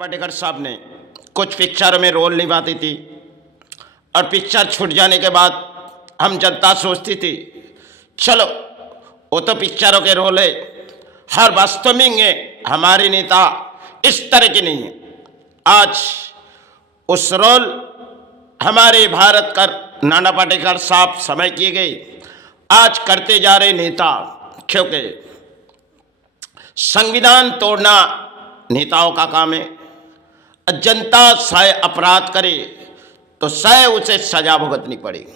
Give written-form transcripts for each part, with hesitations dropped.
पाटेकर साहब ने कुछ पिक्चरों में रोल निभाती थी और पिक्चर छूट जाने के बाद हम जनता सोचती थी चलो वो तो पिक्चरों के रोल है, हर वास्तविक में हमारे नेता इस तरह के नहीं है। आज उस रोल हमारे भारत का नाना पाटेकर साहब समय किए गए आज करते जा रहे नेता, क्योंकि संविधान तोड़ना नेताओं का काम है। जनता चाहे अपराध करे तो चाहे उसे सजा भुगतनी पड़ेगी।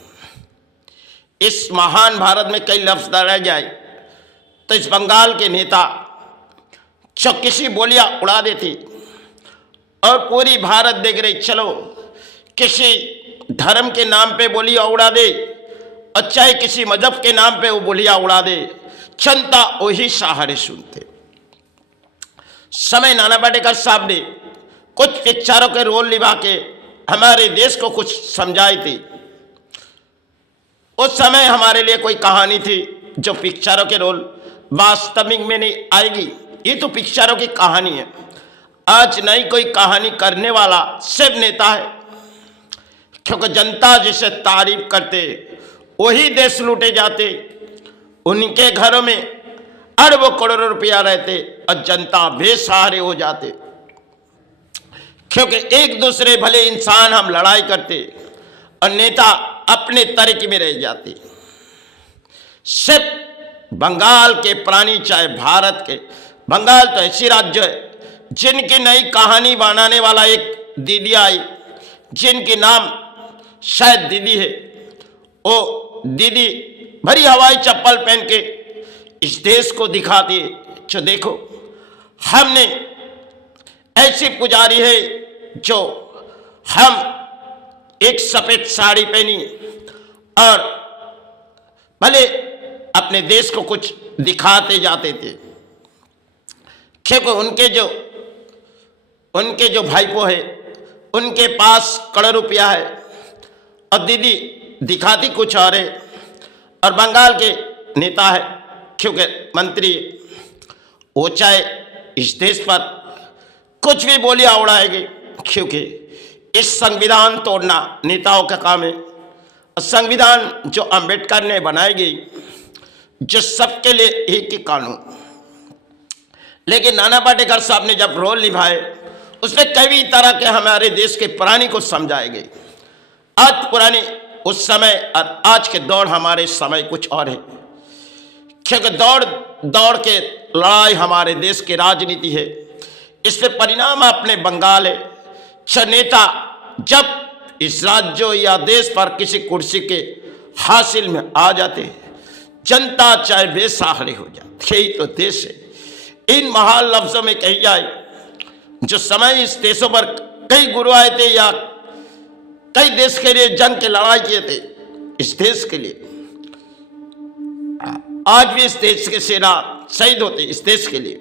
इस महान भारत में कई लफ्ज रह जाए तो इस बंगाल के नेता जो किसी बोलियां उड़ा देती और पूरी भारत देख रही, चलो किसी धर्म के नाम पे बोलियां उड़ा दे और चाहे किसी मजहब के नाम पे वो बोलियां उड़ा दे, जनता वही सहारे सुनते। समय नाना पाटेकर साहब ने कुछ पिक्चरों के रोल निभा के हमारे देश को कुछ समझाई थी। उस समय हमारे लिए कोई कहानी थी जो पिक्चरों के रोल वास्तविक में नहीं आएगी। ये तो पिक्चरों की कहानी है। आज नहीं कोई कहानी करने वाला सिर्फ नेता है, क्योंकि जनता जिसे तारीफ करते वही देश लूटे जाते। उनके घरों में अरबों करोड़ों रुपया रहते और जनता बेसहारे हो जाते, क्योंकि एक दूसरे भले इंसान हम लड़ाई करते और नेता अपने तरीके में रह जाते। सिर्फ बंगाल के प्राणी, चाहे भारत के, बंगाल तो ऐसी राज्य है जिनकी नई कहानी बनाने वाला एक दीदी आई, जिनकी नाम शायद दीदी है। वो दीदी भरी हवाई चप्पल पहन के इस देश को दिखाती है, जो देखो हमने ऐसी पुजारी है जो हम एक सफेद साड़ी पहनी और भले अपने देश को कुछ दिखाते जाते थे, क्योंकि उनके जो भाईपो है उनके पास करोड़ रुपया है और दीदी दिखाती कुछ और है। और बंगाल के नेता है, क्योंकि मंत्री, वो चाहे इस देश पर कुछ भी बोलियां उड़ाएगी, क्योंकि इस संविधान तोड़ना नेताओं का काम है। संविधान जो अंबेडकर ने बनाई गई, जो सबके लिए एक ही कानून, लेकिन नाना पाटेकर साहब ने जब रोल निभाए उसमें कई तरह के हमारे देश के प्राणी को समझाए गए। आज पुरानी उस समय और आज के दौर हमारे समय कुछ और है, क्योंकि दौड़ दौड़ के लड़ाई हमारे देश की राजनीति है। इससे परिणाम अपने बंगाल है। नेता जब इस राज्य या देश पर किसी कुर्सी के हासिल में आ जाते, जनता चाहे बेसहारे हो जाती। यही तो देश है। इन महान लफ्जों में कही जाए, जो समय इस देशों पर कई गुरु आए थे या कई देश के लिए जंग की लड़ाई किए थे, इस देश के लिए आज भी इस देश के सेना शहीद होते इस देश के लिए।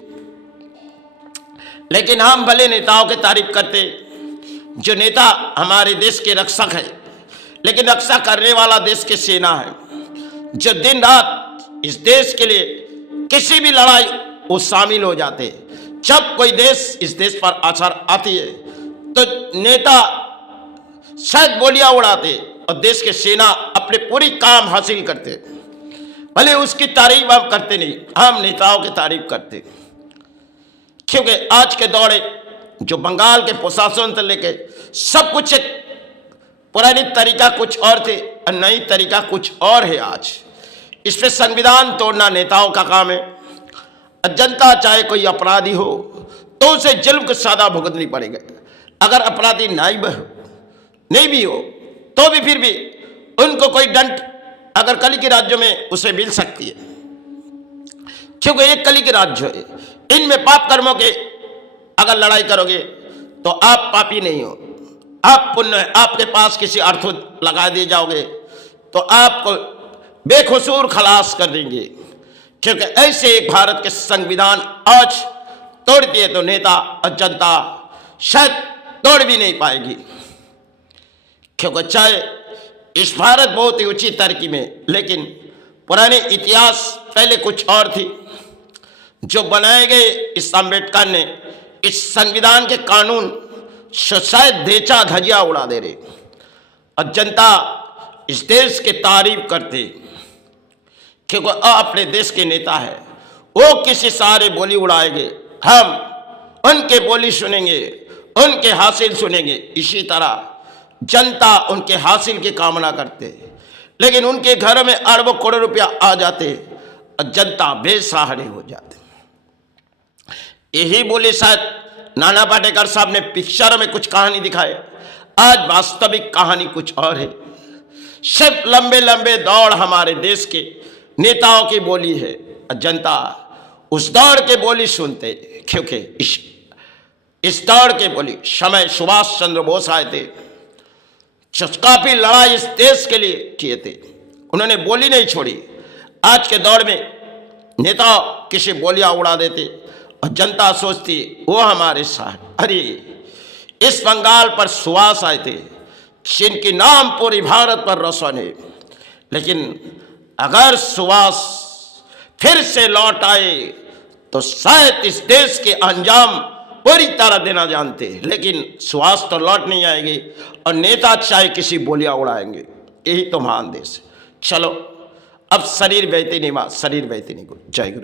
लेकिन हम भले नेताओं की तारीफ करते, जो नेता हमारे देश के रक्षक है, लेकिन रक्षा करने वाला देश की सेना है, जो दिन रात इस देश के लिए किसी भी लड़ाई वो शामिल हो जाते। जब कोई देश इस देश पर असर आती है तो नेता शायद बोलियां उड़ाते और देश के सेना अपने पूरी काम हासिल करते। भले उसकी तारीफ हम करते नहीं, हम नेताओं की तारीफ करते, क्योंकि आज के दौरे जो बंगाल के प्रशासन से लेके सब कुछ एक पुरानी तरीका कुछ और थे और नई तरीका कुछ और है। आज इस पे संविधान तोड़ना नेताओं का काम है। जनता चाहे कोई अपराधी हो तो उसे जुल्म की सजा भुगतनी पड़ेगी। अगर अपराधी नहीं भी हो तो भी फिर भी उनको कोई दंड अगर कली के राज्यों में उसे मिल सकती है, क्योंकि एक कली के राज्य है। इनमें पाप कर्मों के अगर लड़ाई करोगे तो आप पापी नहीं हो, आप पुण्य है। आपके पास किसी अर्थ लगा दिए जाओगे तो आपको बेकसूर खलास कर देंगे, क्योंकि ऐसे एक भारत के संविधान आज तोड़ दिए तो नेता और जनता शायद तोड़ भी नहीं पाएगी। क्योंकि चाहे इस भारत बहुत ही ऊंची तरक्की में, लेकिन पुराने इतिहास पहले कुछ और थी। जो बनाए गए इस अम्बेडकर ने इस संविधान के कानून शायद देचा धजिया उड़ा दे रहे, और जनता इस देश की तारीफ करते क्योंकि अपने देश के नेता है। वो किसी सारे बोली उड़ाएंगे, हम उनके बोली सुनेंगे, उनके हासिल सुनेंगे। इसी तरह जनता उनके हासिल की कामना करते, लेकिन उनके घर में अरबों करोड़ रुपया आ जाते और जनता बेसहारे हो जाते। यही बोली शायद नाना पाटेकर साहब ने पिक्चर में कुछ कहानी दिखाए, आज वास्तविक कहानी कुछ और है। सिर्फ लंबे लंबे दौड़ हमारे देश के नेताओं की बोली है, और जनता उस दौड़ के बोली सुनते, क्योंकि इस दौड़ के बोली समय सुभाष चंद्र बोस आए थे, काफी लड़ाई इस देश के लिए किए थे, उन्होंने बोली नहीं छोड़ी। आज के दौर में नेता किसी बोलियां उड़ा देते और जनता सोचती वो हमारे साथ। अरे इस बंगाल पर सुभाष आए थे, जिनकी नाम पूरी भारत पर रोशन है, लेकिन अगर सुभाष फिर से लौट आए तो शायद इस देश के अंजाम पूरी तरह देना जानते, लेकिन सुभाष तो लौट नहीं आएंगे और नेता चाहे किसी बोलियां उड़ाएंगे। यही तो महान देश है। चलो अब शरीर बहते नहीं, मां शरीर बहते नहीं। जय गुरु।